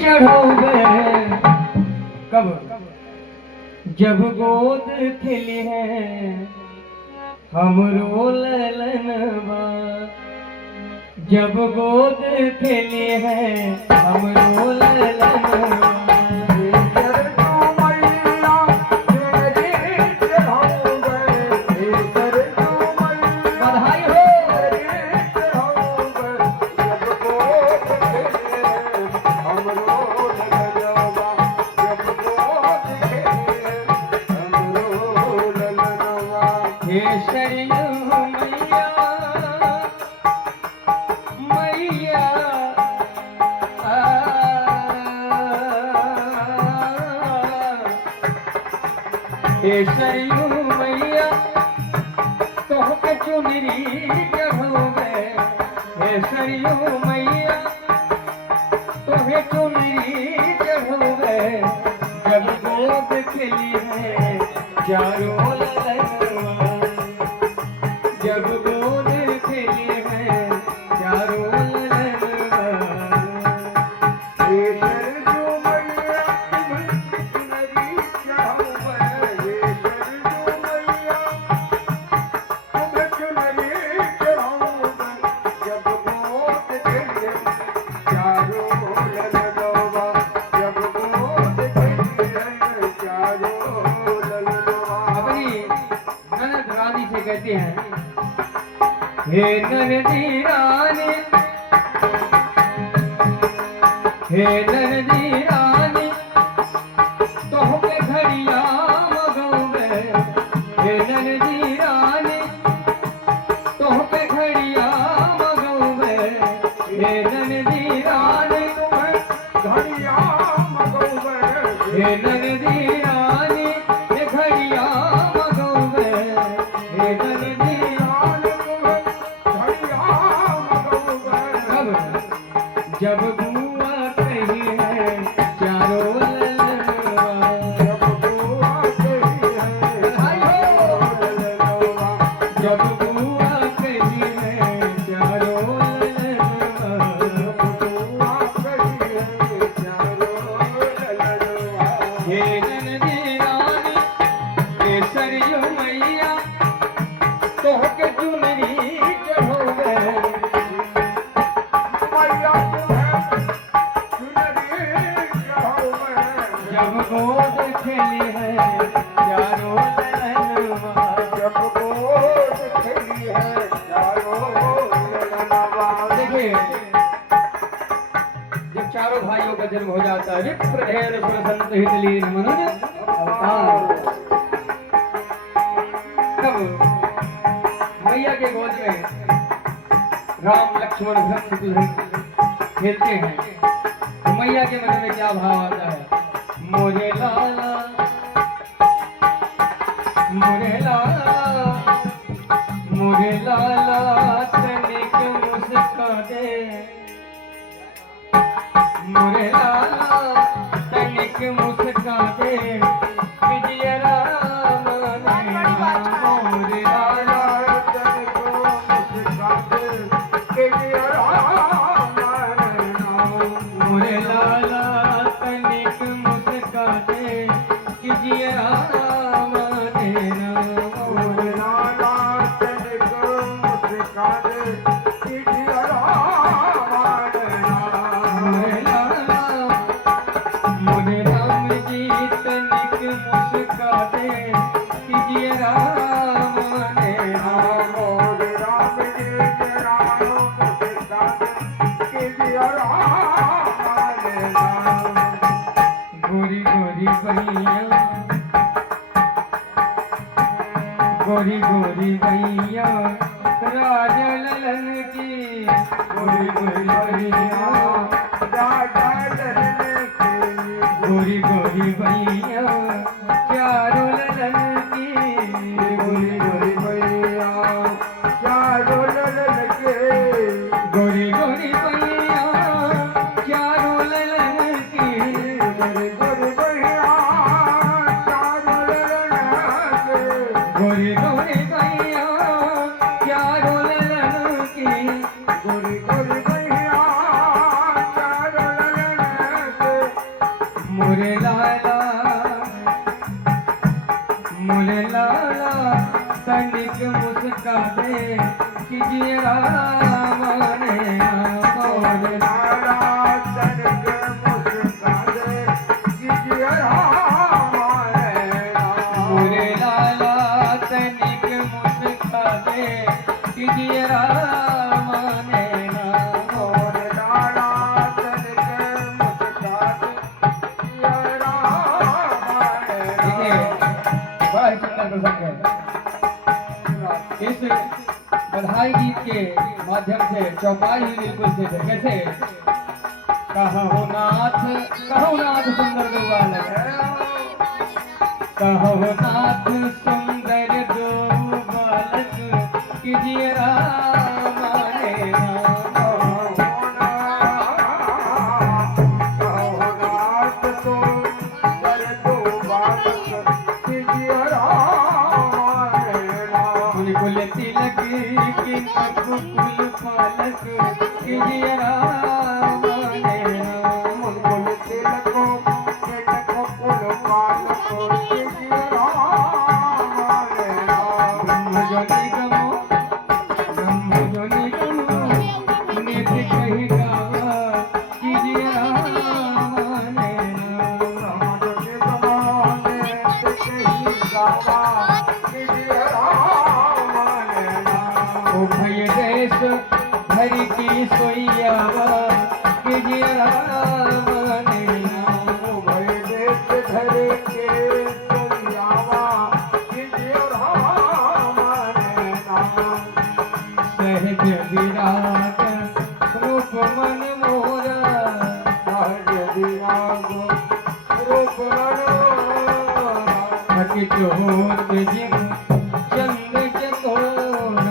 चढ़ोगे कब जब गोद खिली है हमरो ललनवा, जब गोद खिली है हमरो ललनवा। सरयू मैया तोहके चुनरी चढ़ोगे, हे सरयू मैया तोहे चुनरी चढ़ोगे, जब गोद खिली है चारों ललनवा, जब गोद खिली है चारों ललनवा। कहते हैं हे नंदी रानी, हे नंदी रानी तोहके घड़िया मगोगे, हे नंदी रानी तोहके घड़िया मगोगे, हे नंदी रानी तुम्हें घड़िया मगोगे, हे नंदी रानी ये घड़िया जब बुआ कही है चारों ललनवा, जब बुआ कही है ललनवा, जब बुआ कही है चारों ललनवा, बुआ कही है चारों ललनवा। हे नंदी रानी हे सरयू मैया तोहके चुनरी चढ़ोगे, जब गोद खिली है चारों ललनवा, जब गोद खिली है चारों ललनवा। देखिए जब चारों भाइयों का जन्म हो जाता है विप्रधेर सुरसंत हितलीन मनुज अवतार, तब मैया के गोद में राम लक्ष्मण भरत शत्रुघ्न खेलते हैं, तो मैया के मन में क्या भाव आता है? मोरे लाला मोरे लाला मोरे लाला तनिक मुस्का दे, मोरे लाला तनिक मुस्का दे, विजय राम मोरे लाला तनिक मुस्का दे, विजय राम मोरे लाला तनिक मुस्का दे, कीजिए राम तेरा मोरे लाला तनिक मुस्का दे, कीजिए राम मोरे लाला मोरे राम जी तनिक मुस्का दे, कीजिए राम तेरा मोरे राम जी राम मुस्का दे, कीजिए राम तेरा। गोरी गोरी भैया गोरी गोरी भैया राजा ललन की, गोरी गोरी भैया राजा ललन की, गोरी गोरी भैया चारों ललन की, गोरी गोरी भैया चारों ललन के, गोरी गोरी भैया चारों ललन की, गोरी गोरी भैया चारों ललन के, गोरी गोरी भैया चारों ललन की, गोरी गोरी भैया चारों ललन के, मोरे लाला तनिक मुस्का दे कीजिए राम ने मोरे लाला तनिक मुस्का दे कीजिए राम मोरे लाला तनिक मुस्का दे कीजिए राम ने मोरे लाला तनिक मुस्का दे कीजिए राम देखिए बड़ा ही सुंदर प्रसंग है। इस बधाई गीत के माध्यम से चौपाई हुई बिल्कुल से कैसे कहो नाथ सुंदर दो बालक कहो नाथ सुंदर दो बालक कीजिए राम ने कुल तिलक कुल पालक कीजिए राम ने ब्रह्म जो निगमो नित्य कही गावा कीजिए राम ने ओ भय देश भरी की सोइयावा कीजिए राम ने सहज विराग रूप मन मोरा थकित होत जिम चंद चकोरा